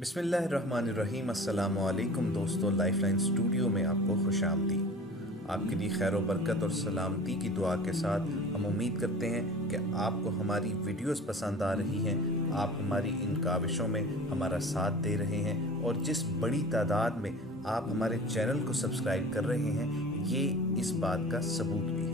बिस्मिल्लाहिर्रहमानिर्रहीम। अस्सलामुअलैकुम दोस्तों, लाइफलाइन स्टूडियो में आपको खुश आमदीद। आपके लिए खैर व बरकत और सलामती की दुआ के साथ हम उम्मीद करते हैं कि आपको हमारी वीडियोस पसंद आ रही हैं, आप हमारी इन काविशों में हमारा साथ दे रहे हैं और जिस बड़ी तादाद में आप हमारे चैनल को सब्सक्राइब कर रहे हैं, ये इस बात का सबूत भी है।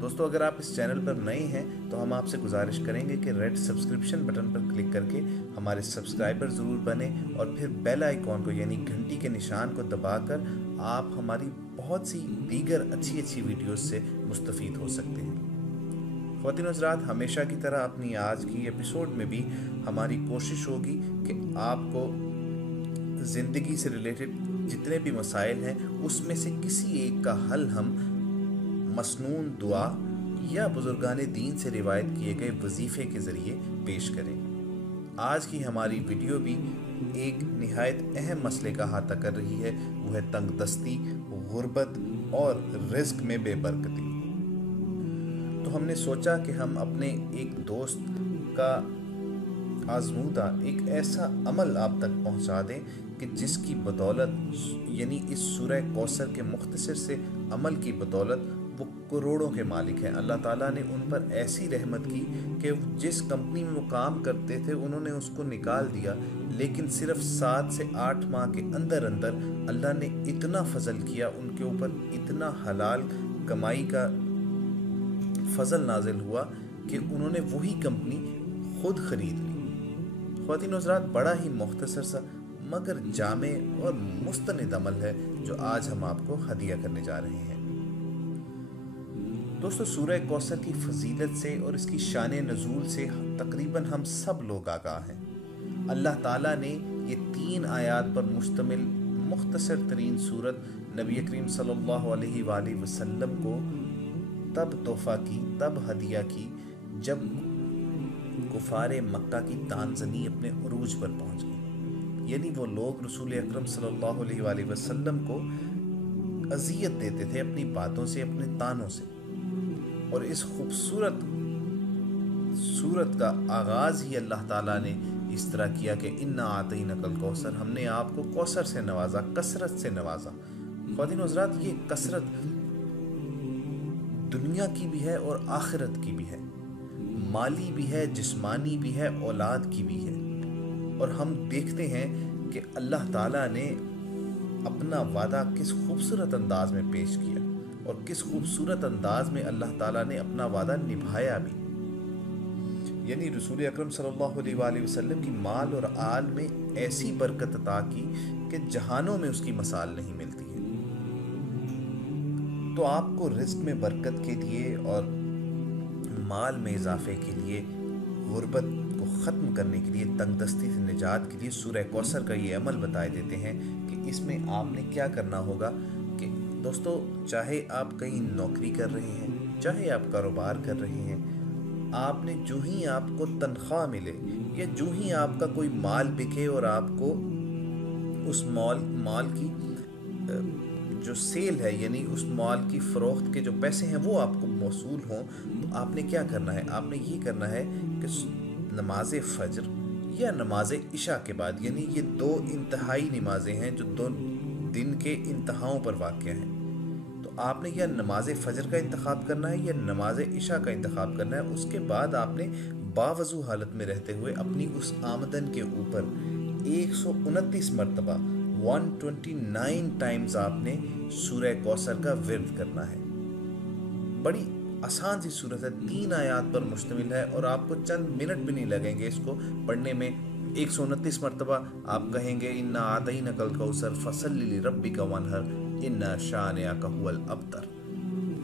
दोस्तों, अगर आप इस चैनल पर नए हैं तो हम आपसे गुजारिश करेंगे कि रेड सब्सक्रिप्शन बटन पर क्लिक करके हमारे सब्सक्राइबर ज़रूर बने और फिर बेल आइकॉन को यानी घंटी के निशान को दबाकर आप हमारी बहुत सी दीगर अच्छी वीडियोस से मुस्तफ़ीद हो सकते हैं। ख़वातीन हज़रात, हमेशा की तरह अपनी आज की एपिसोड में भी हमारी कोशिश होगी कि आपको ज़िंदगी से रिलेटेड जितने भी मसाइल हैं उसमें से किसी एक का हल हम मसनून दुआ या बुजुर्गान दीन से रिवायत किए गए वजीफ़े के ज़रिए पेश करें। आज की हमारी वीडियो भी एक निहायत अहम मसले का अहाता कर रही है, वो है तंगदस्ती, गुर्बत और रिज़्क में बेबरकती। तो हमने सोचा कि हम अपने एक दोस्त का आज़मूदा एक ऐसा अमल आप तक पहुंचा दें कि जिसकी बदौलत यानी इस सूरह कौसर के मुख्तसर से अमल की बदौलत वो करोड़ों के मालिक हैं। अल्लाह ताला ने उन पर ऐसी रहमत की कि जिस कंपनी में वो काम करते थे उन्होंने उसको निकाल दिया, लेकिन सिर्फ 7 से 8 माह के अंदर अंदर अल्लाह ने इतना फजल किया उनके ऊपर, इतना हलाल कमाई का फजल नाजिल हुआ कि उन्होंने वही कंपनी खुद खरीद ली। ख़वातीन हज़रात, बड़ा ही मुख्तसर सा मगर जामे और मुस्तनिद अमल है जो आज हम आपको हदिया करने जा रहे हैं। दोस्तों, सूरह कौसर की फजीलत से और इसकी शान नज़ूल से तकरीबन हम सब लोग आगाह हैं। अल्लाह ताला ने ये 3 आयात पर मुश्तमिल मुख्तसर तरीन सूरत नबी करीम सल्लल्लाहु अलैहि वसल्लम को तब तोहफ़ा की, तब हदिया की जब कुफारे मक्का की तानज़नी अपने उरूज पर पहुँच गई। यानी वो लोग रसूल अकरम सल्लल्लाहु अलैहि वसल्लम को अज़ियत देते थे अपनी बातों से, अपने तानों से। और इस खूबसूरत सूरत का आगाज़ ही अल्लाह ताला ने इस तरह किया कि इन्ना आतैनकल कौसर, हमने आपको कौसर से नवाजा, कसरत से नवाजा। ख़वातीन हज़रात, ये कसरत दुनिया की भी है और आखिरत की भी है, माली भी है, जिस्मानी भी है, औलाद की भी है। और हम देखते हैं कि अल्लाह ताला ने अपना वादा किस खूबसूरत अंदाज में पेश किया और किस खूबसूरत अंदाज में अल्लाह ताला ने अपना वादा निभाया भी। यानी रसूल अकरम सल्लल्लाहु अलैहि वसल्लम की माल और आल में ऐसी बरकत अता की कि जहानों में उसकी मसाल नहीं मिलती है। तो आपको रिज़्क में बरकत के लिए और माल में इजाफे के लिए, गुर्बत को ख़त्म करने के लिए, तंगदस्ती से निजात के लिए सूरह कौसर का ये अमल बताए देते हैं कि इसमें आपने क्या करना होगा। कि दोस्तों, चाहे आप कहीं नौकरी कर रहे हैं, चाहे आप कारोबार कर रहे हैं, आपने जो ही आपको तनख्वाह मिले या जो ही आपका कोई माल बिके और आपको उस माल की जो सेल है यानी उस माल की फ़रोख्त के जो पैसे हैं वो आपको मौसूल हों, तो आपने क्या करना है? आपने ये करना है कि नमाज फ़ज्र या नमाज इशा के बाद, यानी ये 2 इंतहाई नमाज़ें हैं जो 2 दिन के इंतहाओं पर वाक़या हैं, तो आपने या नमाज फ़ज्र का इंतखाब करना है या नमाज इशा का इंतखाब करना है। उसके बाद आपने बावज़ू हालत में रहते हुए अपनी उस आमदन के ऊपर 129 मरतबा 129 टाइम्स आपने सूरह कौसर का विर्द करना है। बड़ी आसान सी सूरत है, 3 आयात पर मुश्तमिल है और आपको चंद मिनट भी नहीं लगेंगे इसको पढ़ने में। 129 मरतबा आप कहेंगे इन्ना आतैनकल कौसर फसल्लि लिरब्बिका वन्हर इन्ना शानिअका हुवल अब्तर।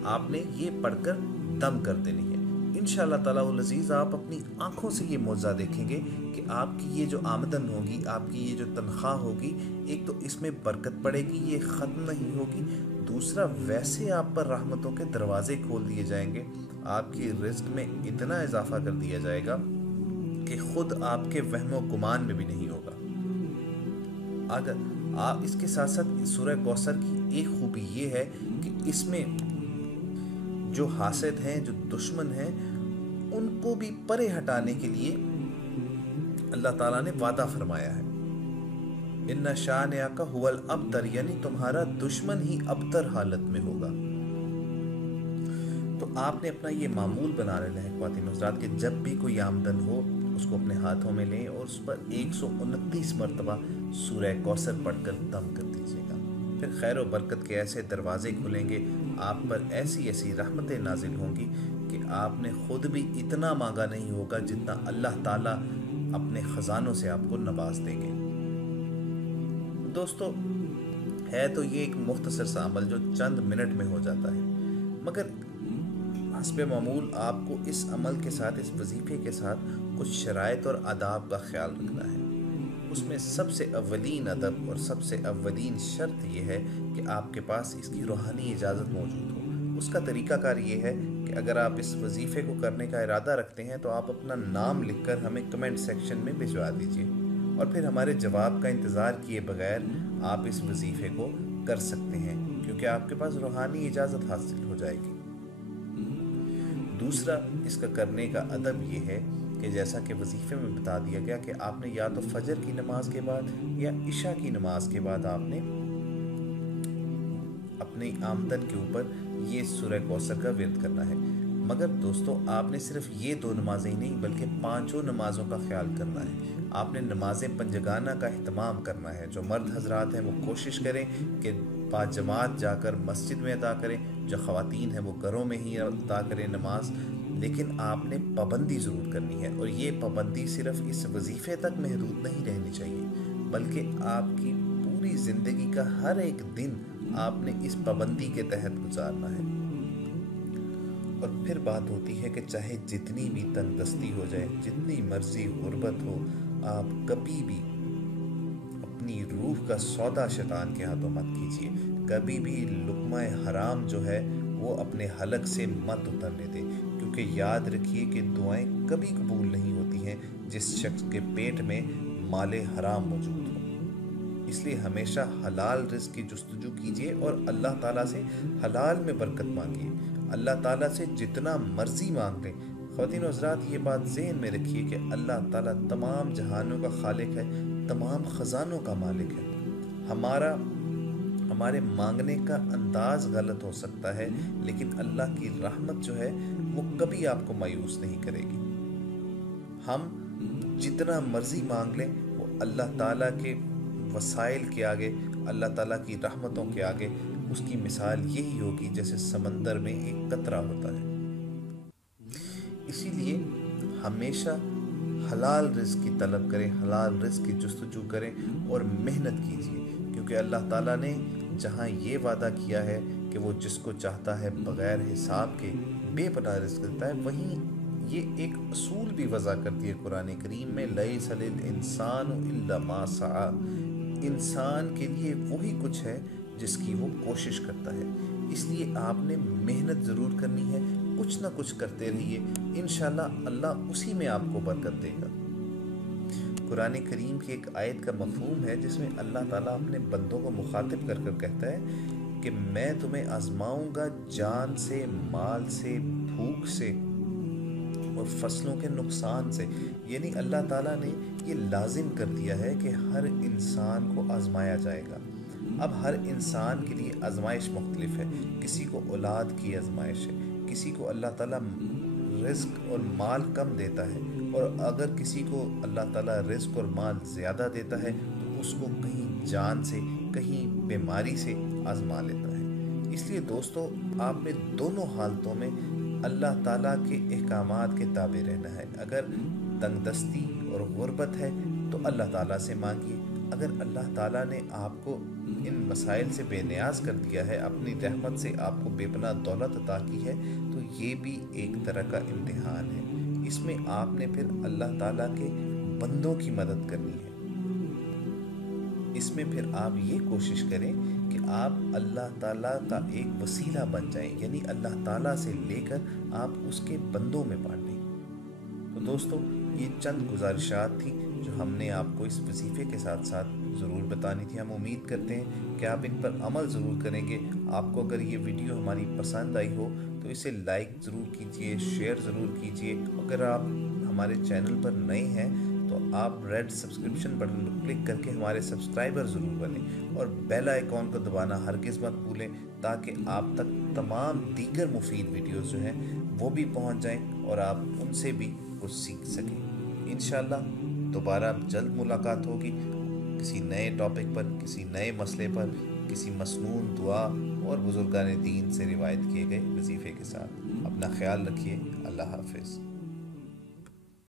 आपने ये पढ़कर दम कर देनी है। इंशाअल्लाह ताला उल अज़ीज़ आप अपनी आँखों से ये मौज़ा देखेंगे कि आपकी ये जो आमदन होगी, आपकी ये जो तनख्वाह होगी, एक तो इसमें बरकत पड़ेगी, ये ख़त्म नहीं होगी। दूसरा, वैसे आप पर रहमतों के दरवाज़े खोल दिए जाएंगे, आपकी रिज़्क में इतना इजाफ़ा कर दिया जाएगा कि ख़ुद आपके वहमो गुमान में भी नहीं होगा। अगर आप इसके साथ साथ सूरह कौसर की एक खूबी ये है कि इसमें जो हासिद हैं, जो दुश्मन हैं, उनको भी परे हटाने के लिए अल्लाह ताला ने वादा फरमाया है। इन्ना शानिअका हुवल अबतर, यानी तुम्हारा दुश्मन ही अबतर हालत में होगा। तो आपने अपना ये मामूल बना लेना है ख्वातीन हज़रात कि जब भी कोई आमदन हो उसको अपने हाथों में लें और उस पर 129 मरतबा सूरह कौसर पढ़कर दम कर दीजिएगा। फिर खैर व बरकत के ऐसे दरवाजे खुलेंगे, आप पर ऐसी ऐसी रहमतें नाजिल होंगी कि आपने खुद भी इतना मांगा नहीं होगा जितना अल्लाह ताला अपने ख़जानों से आपको नवाज देंगे। दोस्तों, है तो ये एक मुख्तसर सा अमल जो चंद मिनट में हो जाता है, मगर हस्बे मामूल आपको इस अमल के साथ, इस वजीफ़े के साथ कुछ शराइत और आदाब का ख्याल रखना है। उसमें सबसे अव्वलीन अदब और सबसे अव्वलीन शर्त यह है कि आपके पास इसकी रूहानी इजाज़त मौजूद हो। उसका तरीक़ाकार ये है कि अगर आप इस वजीफ़े को करने का इरादा रखते हैं तो आप अपना नाम लिखकर हमें कमेंट सेक्शन में भिजवा दीजिए और फिर हमारे जवाब का इंतज़ार किए बगैर आप इस वजीफ़े को कर सकते हैं, क्योंकि आपके पास रूहानी इजाज़त हासिल हो जाएगी। दूसरा इसका करने का अदब ये है कि जैसा कि वजीफ़े में बता दिया गया कि आपने या तो फजर की नमाज के बाद या इशा की नमाज के बाद आपने अपनी आमदन के ऊपर ये सूरह कौसर का विर्द करना है। मगर दोस्तों, आपने सिर्फ ये 2 नमाजें ही नहीं बल्कि 5 नमाज़ों का ख्याल करना है। आपने नमाज़ें पंजगाना का अहतमाम करना है। जो मर्द हजरात हैं वो कोशिश करें कि बाजमात जाकर मस्जिद में अदा करें, जो ख़वातीन हैं वो घरों में ही अदा करें नमाज, लेकिन आपने पाबंदी ज़रूर करनी है। और ये पाबंदी सिर्फ इस वजीफ़े तक महदूद नहीं रहनी चाहिए, बल्कि आपकी पूरी ज़िंदगी का हर एक दिन आपने इस पाबंदी के तहत गुजारना है। और फिर बात होती है कि चाहे जितनी भी तंगदस्ती हो जाए, जितनी मर्जी गुर्बत हो, आप कभी भी अपनी रूह का सौदा शैतान के हाथों मत कीजिए। कभी भी लुक़्मा हराम जो है वो अपने हलक से मत उतरने दें, क्योंकि याद रखिए कि दुआएं कभी कबूल नहीं होती हैं जिस शख्स के पेट में माले हराम मौजूद हो। इसलिए हमेशा हलाल रिज़्क़ की जुस्तजू कीजिए और अल्लाह ताला से हलाल में बरकत मांगिए। अल्लाह ताला से जितना मर्जी मांग लें। ख़वातीन हज़रात, ये बात ज़हन में रखिए कि अल्लाह ताला तमाम जहानों का खालिक है, तमाम ख़जानों का मालिक है। हमारे मांगने का अंदाज़ गलत हो सकता है, लेकिन अल्लाह की रहमत जो है वो कभी आपको मायूस नहीं करेगी। हम जितना मर्जी मांग लें वो अल्लाह ताला के वसाइल के आगे, अल्लाह ताला की रहमतों के आगे उसकी मिसाल यही होगी जैसे समंदर में एक कतरा होता है। इसीलिए हमेशा हलाल रिज़्क़ की तलब करें, हलाल रिज़्क़ की जुस्तजू करें और मेहनत कीजिए, क्योंकि अल्लाह ताला ने जहाँ ये वादा किया है कि वो जिसको चाहता है बग़ैर हिसाब के बेपनाह रिज़्क़ देता है, वहीं ये एक असूल भी वज़ा कर दिया कुरान करीम में, लैसा लिल इंसानु इल्ला मा सआ। इंसान के लिए वही कुछ है जिसकी वो कोशिश करता है। इसलिए आपने मेहनत ज़रूर करनी है, कुछ ना कुछ करते रहिए, इंशाल्लाह अल्लाह उसी में आपको बरकत देगा। कुरान करीम की एक आयत का मफ़हूम है जिसमें अल्लाह ताला अपने बंदों को मुखातिब कर कर कहता है कि मैं तुम्हें आजमाऊंगा जान से, माल से, भूख से और फसलों के नुकसान से। यानी अल्लाह ताला ने ये लाजिम कर दिया है कि हर इंसान को आजमाया जाएगा। अब हर इंसान के लिए आजमाइश मुख्तलिफ है। किसी को औलाद की आजमाइश है, किसी को अल्लाह ताला रिज़्क़ और माल कम देता है, और अगर किसी को अल्लाह ताला रिज़्क़ और माल ज़्यादा देता है तो उसको कहीं जान से, कहीं बीमारी से आजमा लेता है। इसलिए दोस्तों, आपने दोनों हालतों में अल्लाह ताला के अहकामात के ताबे रहना है। अगर तंगदस्ती और गुर्बत है तो अल्लाह ताला से मांगिए। अगर अल्लाह ताला ने आपको इन मसाइल से बेनियाज कर दिया है, अपनी रहमत से आपको बेपनाह दौलत अता की है, तो ये भी एक तरह का इम्तिहान है। इसमें आपने फिर अल्लाह ताला के बंदों की मदद करनी है। इसमें फिर आप ये कोशिश करें कि आप अल्लाह ताला का एक वसीला बन जाएं, यानी अल्लाह ताला से लेकर आप उसके बंदों में बांटें। तो दोस्तों, ये चंद गुजारिशात थी जो हमने आपको इस वजीफ़े के साथ साथ ज़रूर बतानी थी। हम उम्मीद करते हैं कि आप इन पर अमल ज़रूर करेंगे। आपको अगर ये वीडियो हमारी पसंद आई हो तो इसे लाइक ज़रूर कीजिए, शेयर ज़रूर कीजिए। अगर आप हमारे चैनल पर नए हैं تو آپ ریڈ سبسکرپشن بٹن پر کلک کر کے ہمارے سبسکرائبر ضرور بنیں اور بیل آئیکن کو دبانا ہرگز مت بھولیں تاکہ آپ تک تمام دیگر مفید ویڈیوز جو ہیں وہ بھی پہنچ جائیں اور آپ ان سے بھی کچھ سیکھ سکیں۔ انشاءاللہ دوبارہ جلد ملاقات ہوگی کسی نئے ٹاپک پر، کسی نئے مسئلے پر، کسی مسنون دعا اور بزرگان دین سے روایت کیے گئے وظیفے کے ساتھ۔ اپنا خیال رکھیے۔ اللہ حافظ۔